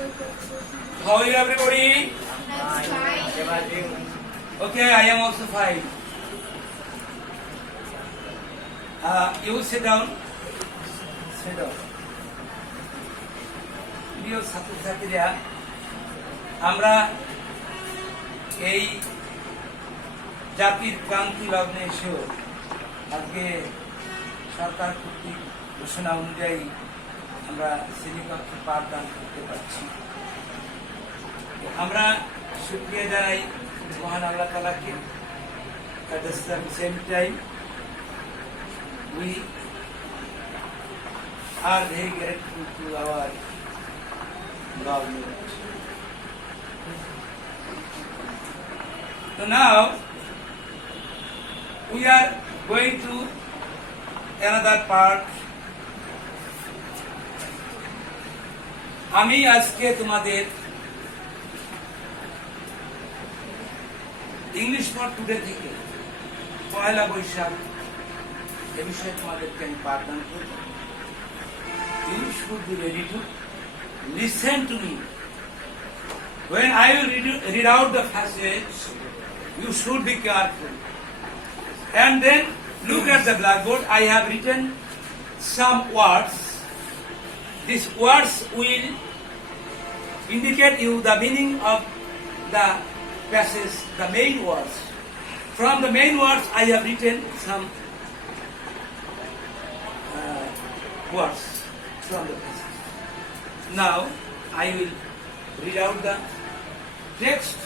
How are you, everybody? Okay, I am also fine. You sit down. Sit down. প্রিয় ছাত্রছাত্রীরা, আমরা এই জাতির ক্রান্তি লগ্নে এসেও আজকে সরকার কর্তৃক ঘোষণা অনুযায়ী আমরা শ্রেণীকক্ষে পাঠদান করতে পারছি। আমরা শুকরিয়া জানাই মহান আল্লাহ তাআলাকে। At the same time, we are very grateful to our government. So now we are going to another part. আমি আজকে তোমাদের ইংলিশ ফর টুডে থেকে পয়লা বৈশাখ এ বিষয়ে তোমাদেরকে আমি পাঠদান করব। You should be ready to listen to me. When I will read out the passage, you should be careful. And then look at the blackboard. I have written some words. These words will indicate you the meaning of the passage, the main words. From the main words, I have written some words from the passage. Now, I will read out the text.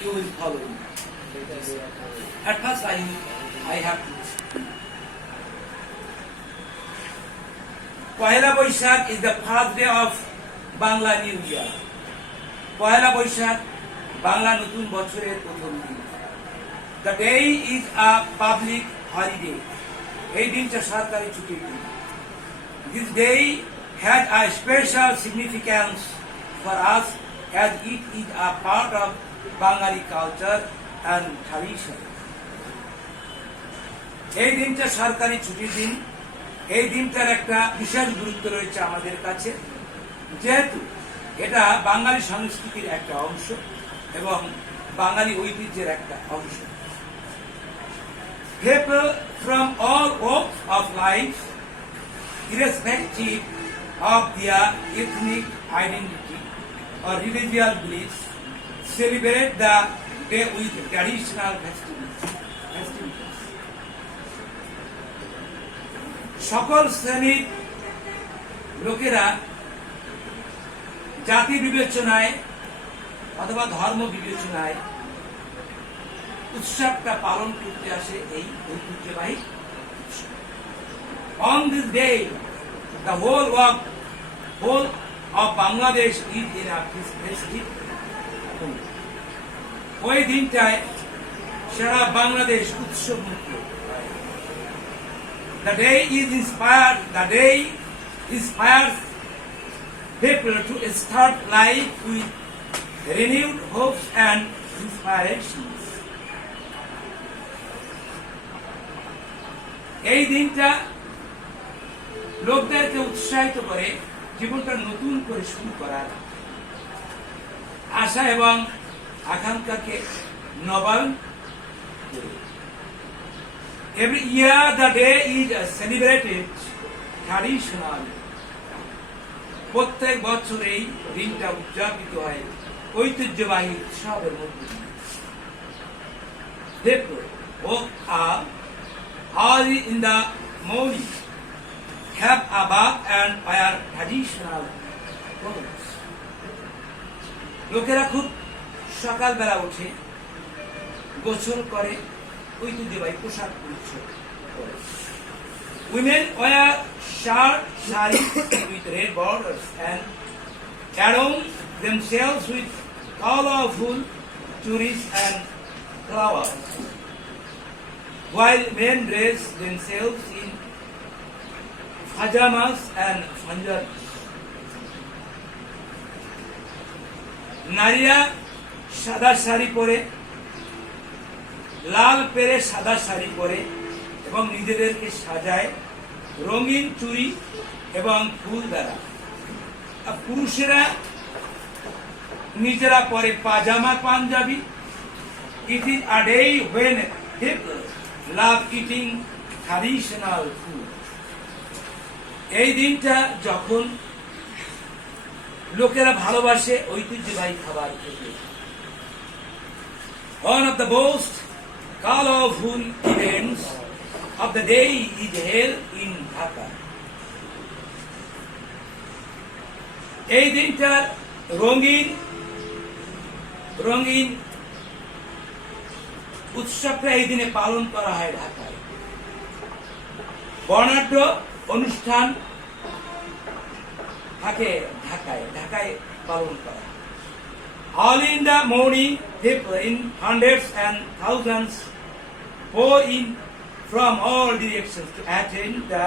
You will follow me. At first, I have to. Pahela Boishakh is the first day of Bangla New Year. Pahela Boishakh Bangla Nutun Bochhorer Prothom din. The day is a public holiday. এই দিনটা সরকারি ছুটির দিন। This day has a special significance for us as it is a part of Bengali culture and tradition. এই দিনটা সরকারি ছুটির দিন। এই দিনটার একটা বিশেষ গুরুত্ব রয়েছে আমাদের কাছে, যেহেতু এটা বাঙালি সংস্কৃতির একটা অংশ এবং বাঙালি ঐতিহ্যের একটা অংশ। People from all walks of life, irrespective of their ethnic identity or religious beliefs, celebrate the day with traditional festivities. সকল শ্রেণীর লোকেরা জাতি বিবেচনায় অথবা ধর্ম বিবেচনায় উৎসবটা পালন করতে আসে এই ঐতিহ্যবাহী। On this day, the whole of Bangladesh is in a festive mood. ওই দিনটায় সারা বাংলাদেশ উৎসব মুক্ত। The day inspires people to start life with renewed hopes and inspirations. এই দিনটা লোকদেরকে উৎসাহিত করে জীবনটা নতুন করে শুরু করার আশা এবং আকাঙ্ক্ষাকে নবায়ন করে। Every year the day is celebrated traditionally. প্রত্যেক বছর এই দিনটা উদযাপিত হয় ঐতিহ্যবাহী উৎসবের মধ্যে দিয়ে। People woke up early in the morning, have a bath and wear traditional clothes. লোকেরা খুব সকালবেলা উঠে গোসল করে, ঐতিহ্যবাহী পোশাক পরিচ্ছদ করে। Women wear short sarees with red borders and adorn themselves with colorful turis and flowers, while men dress themselves in pajamas and punjabis. নারীরা সাদা শাড়ি পরে, লাল পেরে সাদা শাড়ি পরে এবং নিজেদেরকে সাজায় রঙিন চুড়ি এবং ফুল দ্বারা। পুরুষেরা নিজেরা পরে পাজামা panjabi. It is a day when people love eating traditional food. এই দিনটা যখন লোকেরা ভালোবাসে ঐতিহ্যবাহী খাবার খেতে। One of the most colorful events of the day is held in Dhaka. এই দিনটা রঙিন রঙিন উৎসবটা এই দিনে পালন করা হয় ঢাকায়। বর্ণাঢ্য অনুষ্ঠান থাকে ঢাকায় পালন করা। All in the morning, people in hundreds and thousands pour in from all directions to attend the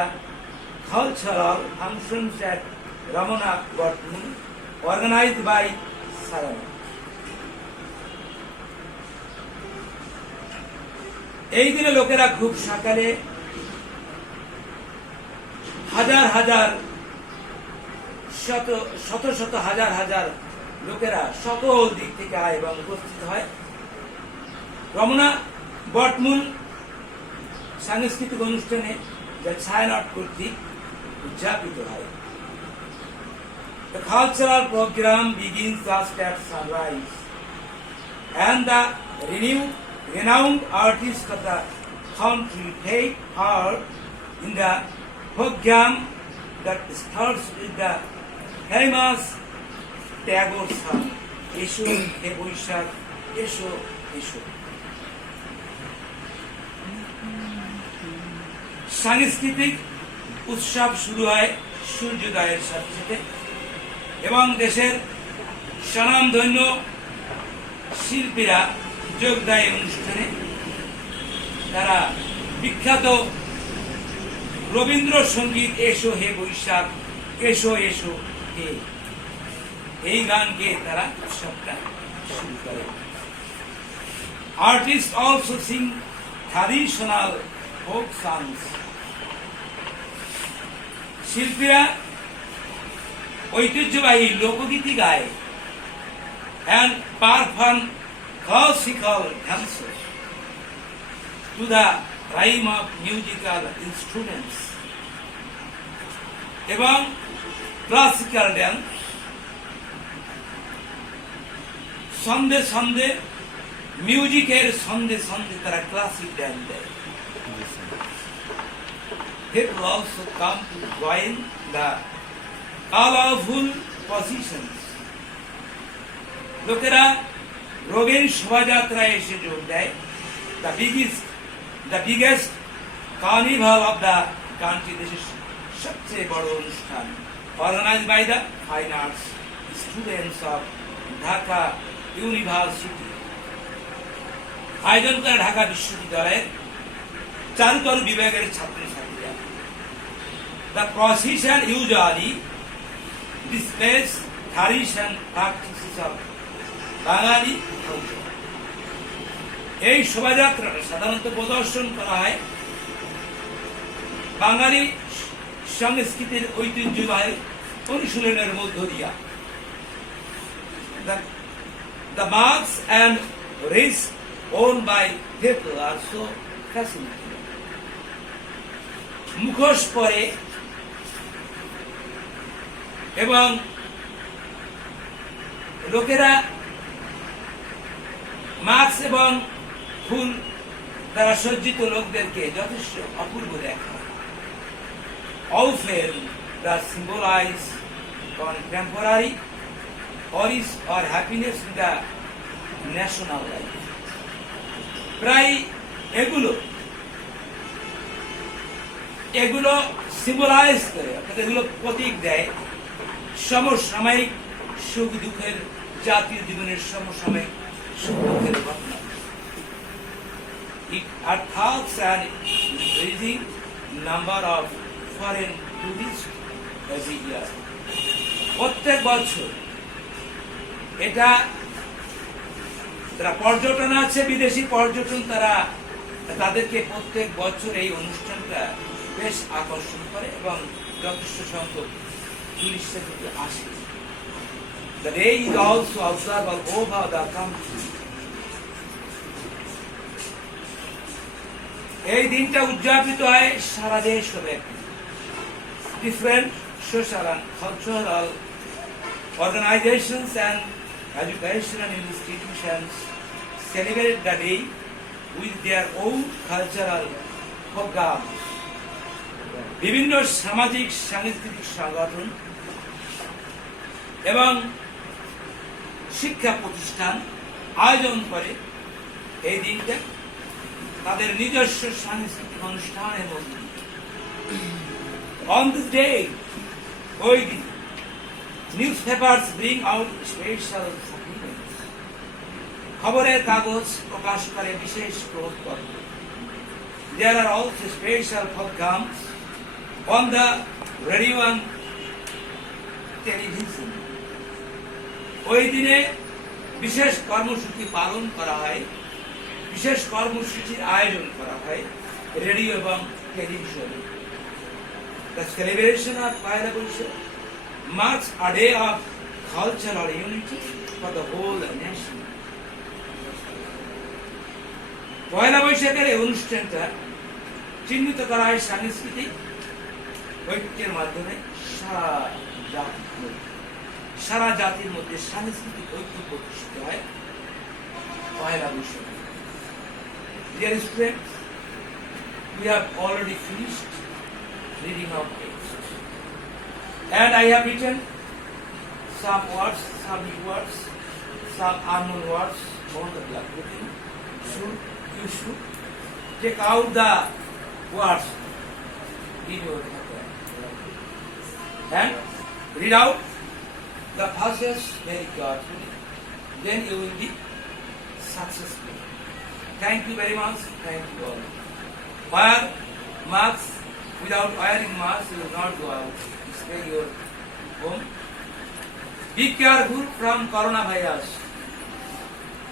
cultural functions at Ramana Botman, organized by Sarana. এই দিনে লোকেরা খুব সকালে হাজার হাজার শত শত হাজার হাজার লোকেরা সকল দিক থেকে আয় এবং উপস্থিত হয়। রমনা বটমূল সাংস্কৃতিক অনুষ্ঠানে যা ছায়ানট কর্তৃক উদযাপিত হয়। The cultural program begins just at sunrise, and the renowned artists of the country take part in the program that starts with the famous Tagore song, Esho He Boishak, Esho Esho. সাংস্কৃতিক উৎসব শুরু হয় সূর্যোদয়ের সাথে সাথে এবং দেশের স্বনামধন্য শিল্পীরা যোগ দেয় অনুষ্ঠানে। তারা বিখ্যাত রবীন্দ্রসঙ্গীত এসো হে বৈশাখ, এসো এসো হে, এই গান গেয়ে তারা উৎসবটা শুরু করে। Artist also sing traditional folk songs. শিল্পীরা ঐতিহ্যবাহী লোকগীতি গায় and perform classical dances to the rhyme of musical instruments. এবং ক্লাসিক্যাল ড্যান্স সন্ধে সন্ধে মিউজিকের সন্ধে সন্ধে তারা ক্লাসিক ড্যান্স দেয়। People also come to join the colorful processions. লোকেরা রঙিন শোভাযাত্রায় এসে যোগ দেয়। The biggest carnival of the country, দেশের সবচেয়ে বড় অনুষ্ঠান, organized by the fine arts students of Dhaka University. আয়োজন করে ঢাকা বিশ্ববিদ্যালয়ের চারুকলা বিভাগের ছাত্রছাত্রীরা। The procession usually displays tradition practices of Bangali culture. এই শোভাযাত্রাটা সাধারণত প্রদর্শন করা হয় বাঙালি সংস্কৃতির ঐতিহ্যবাহী অনুশীলনের মধ্য দিয়া। The marks and wreaths worn by people are so fascinating. মুখোশ পরে এবং লোকেরা মাস্ক এবং ফুল দ্বারা সজ্জিত লোকদেরকে যথেষ্ট অপূর্ব দেখা। Often that symbolize contemporary joys or happiness in the national life. প্রায় এগুলো সিম্বলাইজ করে, অর্থাৎ এগুলো প্রতীক দেয় সমসাময়িক সুখ দুঃখের, জাতীয় জীবনের সমসাময়িক সুখ দুঃখের ঘটনা। It attracts an increasing number of foreign tourists every year. প্রত্যেক বছর এটা যারা পর্যটন আছে, বিদেশি পর্যটন, তাদেরকে প্রত্যেক বছর এই অনুষ্ঠানটা বেশ আকর্ষণ করে এবং যথেষ্ট সংখ্যক টুরিস্টরা কিন্তু আসে। The day is also observable over the country. এই দিনটা উদযাপিত হয় সারা দেশ ব্যাপী। Different social and cultural organizations and educational institutions celebrate the day with their own cultural programs. বিভিন্ন সামাজিক সাংস্কৃতিক সংগঠন এবং শিক্ষা প্রতিষ্ঠান আয়োজন করে এই দিনটা তাদের নিজস্ব সাংস্কৃতিক অনুষ্ঠানের মধ্যে। On this day, ওই দিন newspapers bring out special supplements. খবরের কাগজ প্রকাশ করে বিশেষ প্রবন্ধপত্র। There are also special programs on the radio and television. ওই দিনে বিশেষ কর্মসূচি পালন করা হয়, বিশেষ কর্মসূচির আয়োজন করা হয় রেডিও এবং টেলিভিশনে। The celebration of Payala Boishakh marks a day of cultural unity for the whole nation. পয়লা বৈশাখের এই অনুষ্ঠানটা চিহ্নিত করা হয় সাংস্কৃতিক ঐক্যের মাধ্যমে সারা জাতির মধ্যে সাংস্কৃতিক ঐক্য প্রতিষ্ঠিত হয় পয়লা বৈশাখে। Dear students, we have already finished reading our text, and I have written some words, some new words, some unknown words on the blackboard. You should take out the words in your paper and read out the passages very carefully. Then you will be successful. Thank you very much. Thank you all. Wear masks. Without wearing masks, you will not go out. Stay your home. Be careful from coronavirus.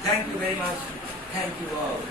Thank you very much. Thank you all.